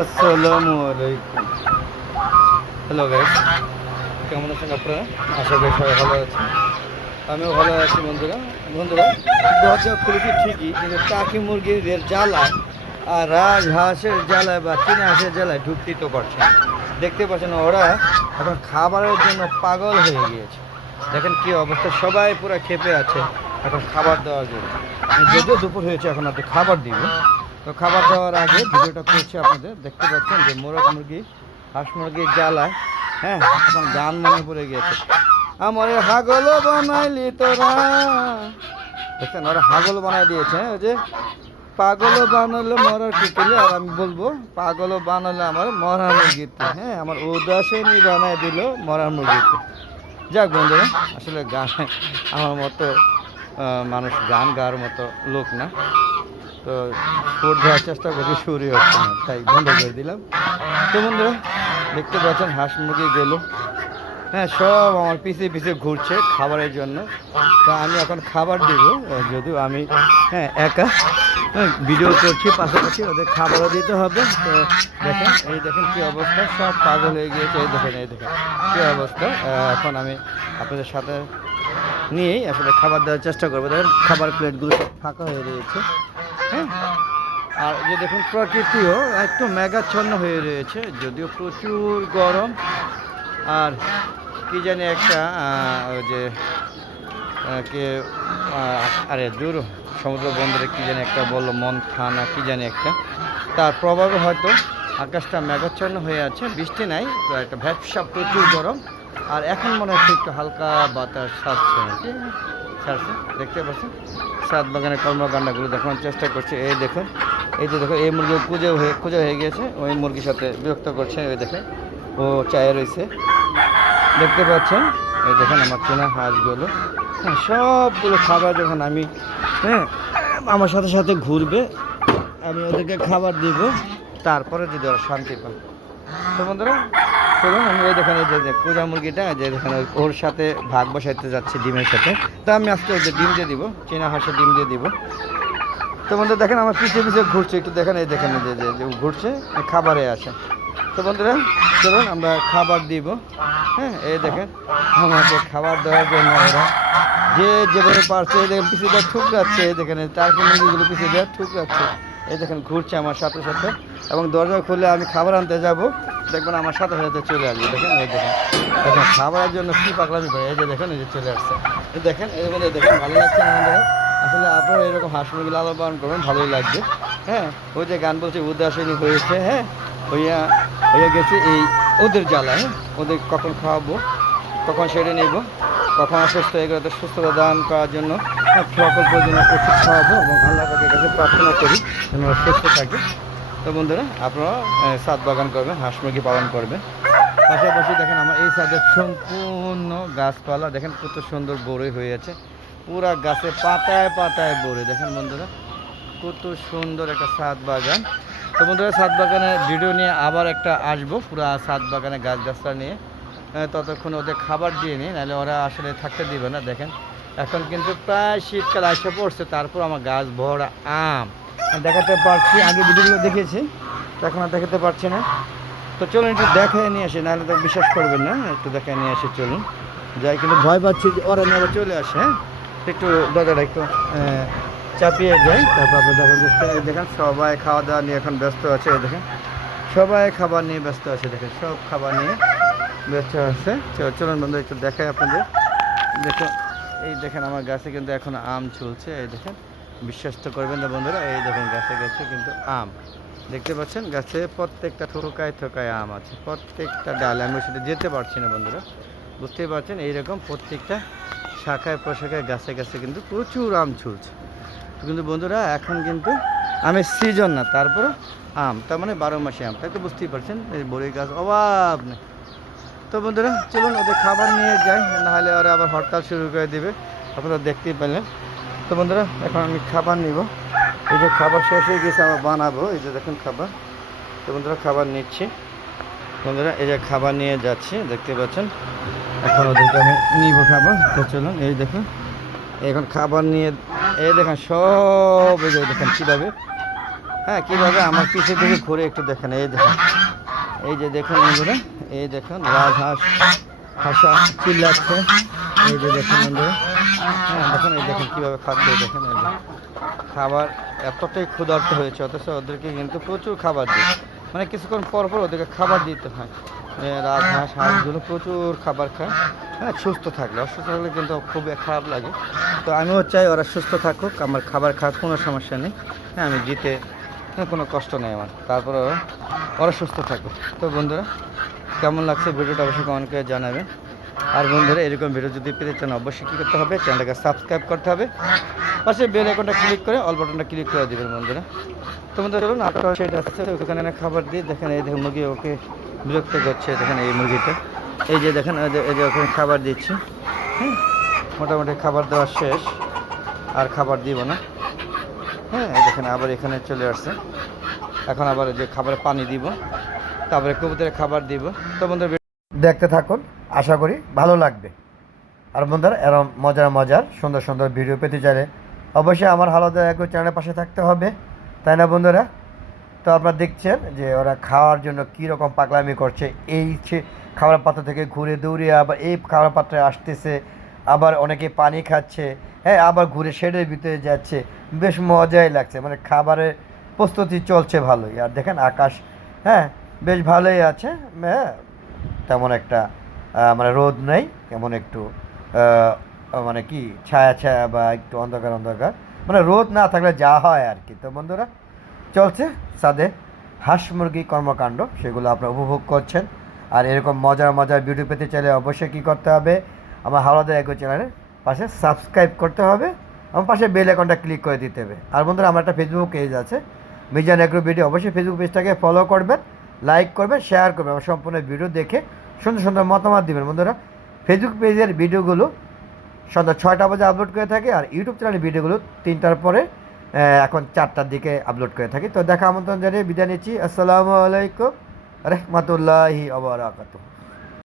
আসসালামু আলাইকুম। Hello guys কেমন আছেন আপনারা? আশা করি সবাই ভালো আছেন। আমিও ভালো আছি বন্ধুরা। বন্ধুরা, দরজা খুলেছি ঠিকই, কিন্তু টাকি মুরগির জ্বালায় আর রাজ হাঁসের জ্বালায় বা চীনা হাঁসের জ্বালায় ঢুকতেই তো পারছে দেখতে পাচ্ছেন ওরা এখন খাবারের জন্য পাগল হয়ে গিয়েছে। দেখেন কি অবস্থা, সবাই পুরো খেপে আছে এখন খাবার দেওয়ার জন্য। যদিও দুপুর হয়েছে, এখন আপনি খাবার দিব। তো খাবার দেওয়ার আগে ভিডিওটা করছি আপনাদের। দেখতে পাচ্ছেন যে মোরগ মুরগি, হাঁস মুরগির জ্বালায় হ্যাঁ এখন গান মনে পড়ে গিয়েছে। আমার হাগল বানাইলি তোরা। দেখছেন, ওরা হাগল বানাই দিয়েছে হ্যাঁ ওই যে পাগল বানালে মরার কুকুলে আর আমি বলব, পাগল বানালে আমার মরা মুরগিতে হ্যাঁ আমার উদাসনী বানাই দিল মরার মুরগিতে। যাক বন্ধুরা আসলে গান, আমার মতো মানুষ গান গাওয়ার মতো লোক না। তো সুর দেওয়ার চেষ্টা করছি সুরই হচ্ছে না তাই বন্ধ করে দিলাম। তো বন্ধুরা দেখতে পাচ্ছেন হাঁস মুরগি গেল। হ্যাঁ সব আমার পিছিয়ে পিছিয়ে ঘুরছে খাবারের জন্য। তো আমি এখন খাবার দিব যদিও আমি হ্যাঁ একা হ্যাঁ, ভিডিও করছি পাশাপাশি ওদের খাবারও দিতে হবে। তো দেখেন এই দেখেন কী অবস্থা সব পাগল হয়ে গিয়েছে এই দেখেন এই দেখেন কী অবস্থা। এখন আমি আপনাদের সাথে নিয়েই আসলে খাবার দেওয়ার চেষ্টা করব। দেখেন খাবার প্লেটগুলো সব ফাঁকা হয়ে রয়েছে। হ্যাঁ। আর যে দেখুন প্রকৃতিও একটু মেঘাচ্ছন্ন হয়ে রয়েছে, যদিও প্রচুর গরম। আর কি জানি একটা ওই যে কে আরে দূর, সমুদ্র বন্দরে কি জানি একটা বলল মন খানা কি জানি একটা। তার প্রভাবে হয়তো আকাশটা মেঘাচ্ছন্ন হয়ে আছে, বৃষ্টি নাই, তো একটা ভ্যাবসা প্রচুর গরম। আর এখন মনে হচ্ছে একটু হালকা বাতাস ছাড়ছে। ছাড়ছে দেখতে পাচ্ছেন? সাত বাগানের কর্মকাণ্ডগুলো দেখানোর চেষ্টা করছে। এই দেখুন, এই যে দেখো এই মুরগি কুজে হয়ে খুঁজে হয়ে গিয়েছে। ওই মুরগির সাথে বিরক্ত করছে ওই দেখে ও চায়ে রয়েছে। দেখতে পাচ্ছেন, এই দেখেন আমার চেনা হাঁসগুলো। হ্যাঁ সবগুলো খাবার যখন আমি হ্যাঁ আমার সাথে সাথে ঘুরবে, আমি ওদেরকে খাবার দিব। তারপরে যদি ওরা শান্তি পায়। তো বন্ধুরা, চলুন আমি ওই দেখেন এই যে কুজা মুরগিটা যে দেখেন ওর সাথে ভাগ বসাইতে যাচ্ছে ডিমের সাথে। তো আমি আজকে যে ডিম দিয়ে দিব, চীনা হাঁসের ডিম দিয়ে দিব। তো বন্ধু দেখেন আমার পিছিয়ে পিছিয়ে ঘুরছে, একটু দেখেন এই দেখেন যে ঘুরছে খাবারে আসে তো বন্ধুরা, চলুন, আমরা খাবার দিব। হ্যাঁ এই দেখেন, আমাকে খাবার দেওয়ার জন্য ওরা যে যেভাবে পারছে, এই দেখেন পিছিয়ে দেওয়া ঠুকরাচ্ছে, এই দেখেন তার মুরগিগুলো পিছিয়ে দেওয়া ঠুকরাচ্ছে। এই দেখেন ঘুরছে আমার সাথে সাথে। এবং দরজা খুলে আমি খাবার আনতে যাব। দেখবেন আমার সাথে সাথে চলে আসবে। দেখেন, এই দেখেন। দেখেন, খাবারের জন্য কী পাগলামি করে। এই যে দেখেন, এই যে চলে আসছে। দেখেন মধ্যে দেখেন ভালো লাগছে আমাদের? আসলে আপনারা এরকম হাঁস মুরগি লালন পালন করবেন, ভালোই লাগবে। হ্যাঁ ওই যে গান বলছে, উদাসীনী হয়েছে হ্যাঁ? হইয়া হইয়া গেছে এই ওদের জ্বালা হ্যাঁ? ওদের কখন খাওয়াবো, কখন সেরে নেব, কখন অসুস্থ হয়ে গেলে সুস্থতা দান করার জন্য সকল প্রয়োজনীয় ওষুধ খাওয়াবো এবং আল্লাহ পাকের কাছে প্রার্থনা করি যেন সুস্থ থাকে। তো বন্ধুরা আপনারা আহ, বাগান করবেন হাঁস মুরগি পালন করবেন। পাশাপাশি দেখেন আমার এই ছাদের সম্পূর্ণ গাছপালা। দেখেন কত সুন্দর বড়ই হয়ে আছে। পুরা গাছে পাতায় পাতায় বড়ে দেখেন বন্ধুরা কত সুন্দর একটা ছাদ বাগান। তো বন্ধুরা ছাদ বাগানের ভিডিও নিয়ে আবার একটা আসব পুরা ছাদ বাগানে গাছ গাছটা নিয়ে ততক্ষণ ওদের খাবার দিয়ে নিই নাহলে ওরা আসলে থাকতে দিবে না। দেখেন এখন কিন্তু প্রায় শীতকাল আসে পড়ছে, তারপর আমার গাছ ভরা আম। দেখাতে পারছি, আগে ভিডিওগুলো দেখেছি এখন আর দেখাতে পারছি না। তো চলুন একটু দেখায় নিয়ে আসি, নাহলে তো বিশ্বাস করবেন না, একটু দেখায় নিয়ে আসি, চলুন। যাই, কিন্তু ভয় পাচ্ছি যে ওরা নিয়ে চলে আসে হ্যাঁ? একটু দরজাটা একটু চাপিয়ে যাই তারপর দেখেন দেখেন, সবাই খাওয়া দাওয়া নিয়ে এখন ব্যস্ত আছে দেখেন। সবাই খাবার নিয়ে ব্যস্ত আছে, দেখেন, সব খাবার নিয়ে ব্যস্ত আছে। চলুন বন্ধু, একটু দেখাই আপনাদের। দেখুন। এই দেখেন আমার গাছে কিন্তু এখন আম ঝুলছে, এই দেখেন। বিশ্বাস তো করবেন না বন্ধুরা, এই দেখেন গাছে গাছে কিন্তু আম। দেখতে পাচ্ছেন, গাছে প্রত্যেকটা থোকায় থোকায় আম আছে, প্রত্যেকটা ডালে। আমি সেটা যেতে পারছি না বন্ধুরা, বুঝতেই পারছেন, এইরকম প্রত্যেকটা শাখায় প্রশাখায় গাছে গাছে কিন্তু প্রচুর আম ঝুলছে। তো কিন্তু বন্ধুরা, এখন কিন্তু আমের সিজন না তারপরে আম, তার মানে বারো মাসে আম, তাই তো বুঝতেই পারছেন, এই বড়ই গাছ অভাব নেই। তো বন্ধুরা, চলুন ওদের খাবার নিয়ে যাই, নাহলে ওরা আবার হরতাল শুরু করে দিবে। আপনারা দেখতেই পেলেন। তো বন্ধুরা, এখন আমি খাবার নিব। এই যে খাবার শেষ হয়ে গেছে, আমার বানাবো। এই যে দেখুন খাবার। তো বন্ধুরা, খাবার নিচ্ছি। বন্ধুরা, এই যে খাবার নিয়ে যাচ্ছি, দেখতে পাচ্ছেন? এখন ওদেরকে আমি নিব খাবার। তো চলুন, এই দেখুন। এখন খাবার নিয়ে, এই দেখেন সব, এই যে দেখেন কীভাবে। হ্যাঁ কীভাবে? আমার পিছিয়ে দিকে ঘুরে একটু দেখেন। এই দেখেন। এই যে দেখুন বন্ধুরা। এই দেখুন রাজহাঁস হাসা চিল্লাচ্ছে। এই যে দেখুন হ্যাঁ দেখুন এই দেখুন কীভাবে খাচ্ছে দেখেন এই। খাবার এতটাই ক্ষুধার্ত হয়েছে অথচ ওদেরকে কিন্তু প্রচুর খাবার দিই। মানে কিছুক্ষণ পর পর ওদেরকে খাবার দিতে হয়। রাজহাঁস হাঁসগুলো প্রচুর খাবার খায়। হ্যাঁ সুস্থ থাকলে অসুস্থ থাকলে কিন্তু খুব খারাপ লাগে। তো আমিও চাই ওরা সুস্থ থাকুক আমার খাবার খাওয়ার কোনো সমস্যা নেই। হ্যাঁ আমি হ্যাঁ, কোনো কষ্ট নেই আমার। তারপরে ওরা সুস্থ থাকুক। তো বন্ধুরা কেমন লাগছে ভিডিওটা অবশ্যই কমেন্ট করে জানাবেন। আর বন্ধুরা, এরকম ভিডিও যদি পেতে চান, অবশ্যই কী করতে হবে? চ্যানেলটাকে সাবস্ক্রাইব করতে হবে। পাশে বেল আইকনটা ক্লিক করে অল বাটনটা ক্লিক করে দেবেন বন্ধুরা। তো বন্ধুরা, চলুন আপনারা সেটা আছে ওখানে খাবার দিয়ে দেখেন, এই দেখেন মুরগি ওকে বিরক্ত করছে, দেখেন এই মুরগিটা। এই যে দেখেন, এই যে ওখানে খাবার দিচ্ছি। হ্যাঁ মোটামুটি খাবার দেওয়া শেষ, আর খাবার দিব না। হ্যাঁ এই দেখেন, আবার এখানে চলে আসছে। এখন আবার যে খাবারে পানি দিব। তারপরে কবুতরের খাবার দিব। তো বন্ধুরা দেখতে থাকুন, আশা করি ভালো লাগবে। আর বন্ধুরা, এরম মজার মজার সুন্দর সুন্দর ভিডিও পেতে চাইলে অবশ্যই আমার হালদা একই চ্যানেলের পাশে থাকতে হবে। তাই না বন্ধুরা? তো আপনারা দেখছেন যে ওরা খাওয়ার জন্য কী রকম পাগলামি করছে। এই খাবার পাত্র থেকে ঘুরে দৌড়ে আবার এই খাবার পাত্রে আসতেছে, আবার অনেকে পানি খাচ্ছে হ্যাঁ আবার ঘুরে শেডের ভিতরে যাচ্ছে। বেশ মজাই লাগছে। মানে খাবারের প্রস্তুতি চলছে ভালোই। আর দেখেন আকাশ হ্যাঁ বেশ ভালোই আছে। হ্যাঁ তেমন একটা মানে রোদ নেই, কেমন একটু মানে কি, ছায়া ছায়া বা একটু অন্ধকার অন্ধকার। মানে রোদ না থাকলে যা হয় আর কি। তো বন্ধুরা, চলছে সাদে হাঁস মুরগি কর্মকাণ্ড, সেগুলো আপনারা উপভোগ করছেন। আর এরকম মজার মজার ভিডিও পেতে চাইলে অবশ্যই কী করতে হবে, আমার হাওড়াদের এগো চ্যানেলের পাশে সাবস্ক্রাইব করতে হবে, আমার পাশে বেল অ্যাকাউন্টটা ক্লিক করে দিতে হবে। আর বন্ধুরা, আমার একটা ফেসবুক পেজ আছে, মিজান এগ্রো ভিডিও অবশ্যই ফেসবুক পেজটাকে ফলো করবেন। লাইক করবেন শেয়ার করবেন, আমার সম্পূর্ণ ভিডিও দেখে সুন্দর সুন্দর মতামত দেবেন। বন্ধুরা ফেসবুক পেজের ভিডিওগুলো সন্ধ্যা ছয়টা বাজে আপলোড করে থাকে আর ইউটিউব চ্যানেলের ভিডিওগুলো তিনটার পরে এখন চারটার দিকে আপলোড করে থাকি। তো দেখা আমন্ত্রণ জানিয়ে বিদায় নিচ্ছি। আসসালামু আলাইকুম রহমতুল্লাহি আবরাকাতুহ